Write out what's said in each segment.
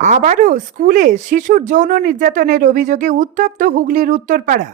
আবারও স্কুলে শিশুর যৌন নির্যাতনের অভিযোগে উত্তপ্ত হুগলির উত্তরপাড়া।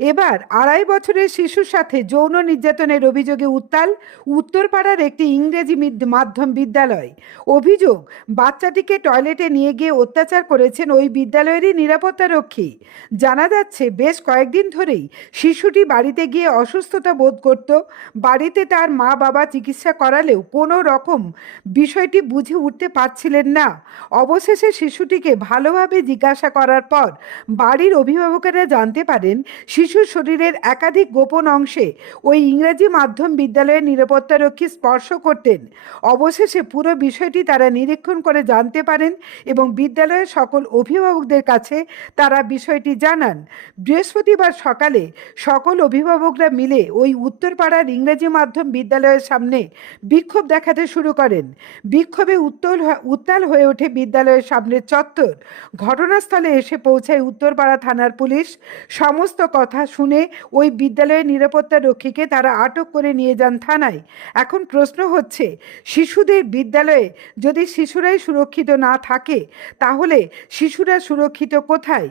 এবার আড়াই বছরের শিশুর সাথে যৌন নির্যাতনের অভিযোগে উত্তাল উত্তরপাড়ার একটি ইংরেজি মাধ্যম বিদ্যালয়। অভিযোগ, বাচ্চাটিকে টয়লেটে নিয়ে গিয়ে অত্যাচার করেছেন ওই বিদ্যালয়েরই নিরাপত্তারক্ষী। জানা যাচ্ছে, বেশ কয়েকদিন ধরেই শিশুটি বাড়িতে গিয়ে অসুস্থতা বোধ করত। বাড়িতে তার মা বাবা চিকিৎসা করালেও কোনো রকম বিষয়টি বুঝে উঠতে পারছিলেন না। অবশেষে শিশুটিকে ভালোভাবে জিজ্ঞাসা করার পর বাড়ির অভিভাবকেরা জানতে পারেন শিশুর শরীরের একাধিক গোপন অংশে ওই ইংরেজি মাধ্যম বিদ্যালয়ের নিরাপত্তারক্ষী স্পর্শ করতেন। অবশেষে পুরো বিষয়টি তারা নিরীক্ষণ করে জানতে পারেন এবং বিদ্যালয়ের সকল অভিভাবকদের কাছে তারা বিষয়টি জানান। বৃহস্পতিবার সকালে সকল অভিভাবকরা মিলে ওই উত্তরপাড়ার ইংরেজি মাধ্যম বিদ্যালয়ের সামনে বিক্ষোভ দেখাতে শুরু করেন। বিক্ষোভে উত্তল উত্তাল হয়ে ওঠে বিদ্যালয়ের সামনের চত্বর। ঘটনাস্থলে এসে পৌঁছায় উত্তরপাড়া থানার পুলিশ। সমস্ত কথা শুনে ওই বিদ্যালয়ের নিরাপত্তা রক্ষীকে তারা আটক করে নিয়ে যান থানায়। এখন প্রশ্ন হচ্ছে শিশুদের বিদ্যালয়ে যদি শিশুরাই সুরক্ষিত না থাকে তাহলে শিশুরা সুরক্ষিত কোথায়?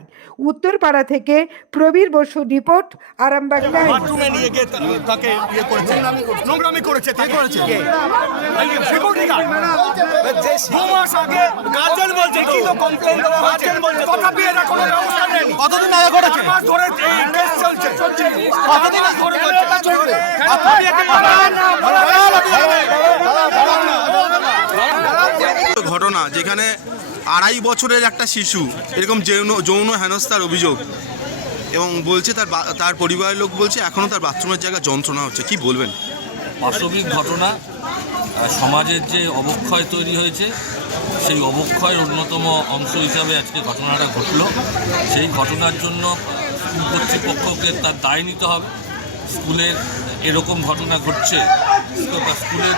উত্তরপাড়া থেকে প্রবীর বসু রিপোর্ট আরামবাগ বাথরুমে নিয়ে গিয়ে তাকে ইয়ে করেছে। নোংরামি করেছে কে করেছে? সিকিউরিটি গার্ড দু মাস আগে গার্জেন বলছে কি তো কমপ্লেন দেওয়া গার্জেন বলছে তথাপি এরা কোনো কতদিন আগে চলছে কতদিন ঘটনা যেখানে আড়াই বছরের একটা শিশু এরকম যৌন যৌন হেনস্থার অভিযোগ এবং বলছে তার তার পরিবারের লোক বলছে এখনও তার বাথরুমের জায়গায় যন্ত্রণা হচ্ছে। কি বলবেন? বাস্তবিক ঘটনা সমাজের যে অবক্ষয় তৈরি হয়েছে সেই অবক্ষয়ের অন্যতম অংশ হিসাবে আজকে ঘটনাটা ঘটলো। সেই ঘটনার জন্য স্কুল কর্তৃপক্ষকে তার দায় নিতে হবে। স্কুলের এরকম ঘটনা ঘটছে। স্কুলের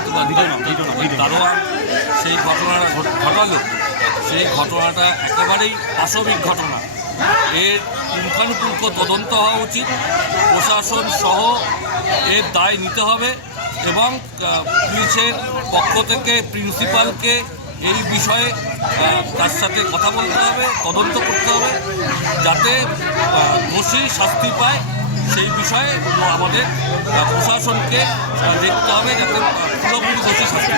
দারোয়ান সেই ঘটনাটা ঘট- ঘটালো। সেই ঘটনাটা একেবারেই পাশবিক ঘটনা। এর পুঙ্খানুপুঙ্খ তদন্ত হওয়া উচিত। প্রশাসন সহ এর দায় নিতে হবে। এবং পুলিশের পক্ষ থেকে প্রিন্সিপালকে এই বিষয়ে তার সাথে কথা বলতে হবে, তদন্ত করতে হবে, যাতে দোষী শাস্তি পায়। সেই বিষয়ে আমাদের প্রশাসনকে দেখতে হবে যাতে পুরোপুরি দোষী শাস্তি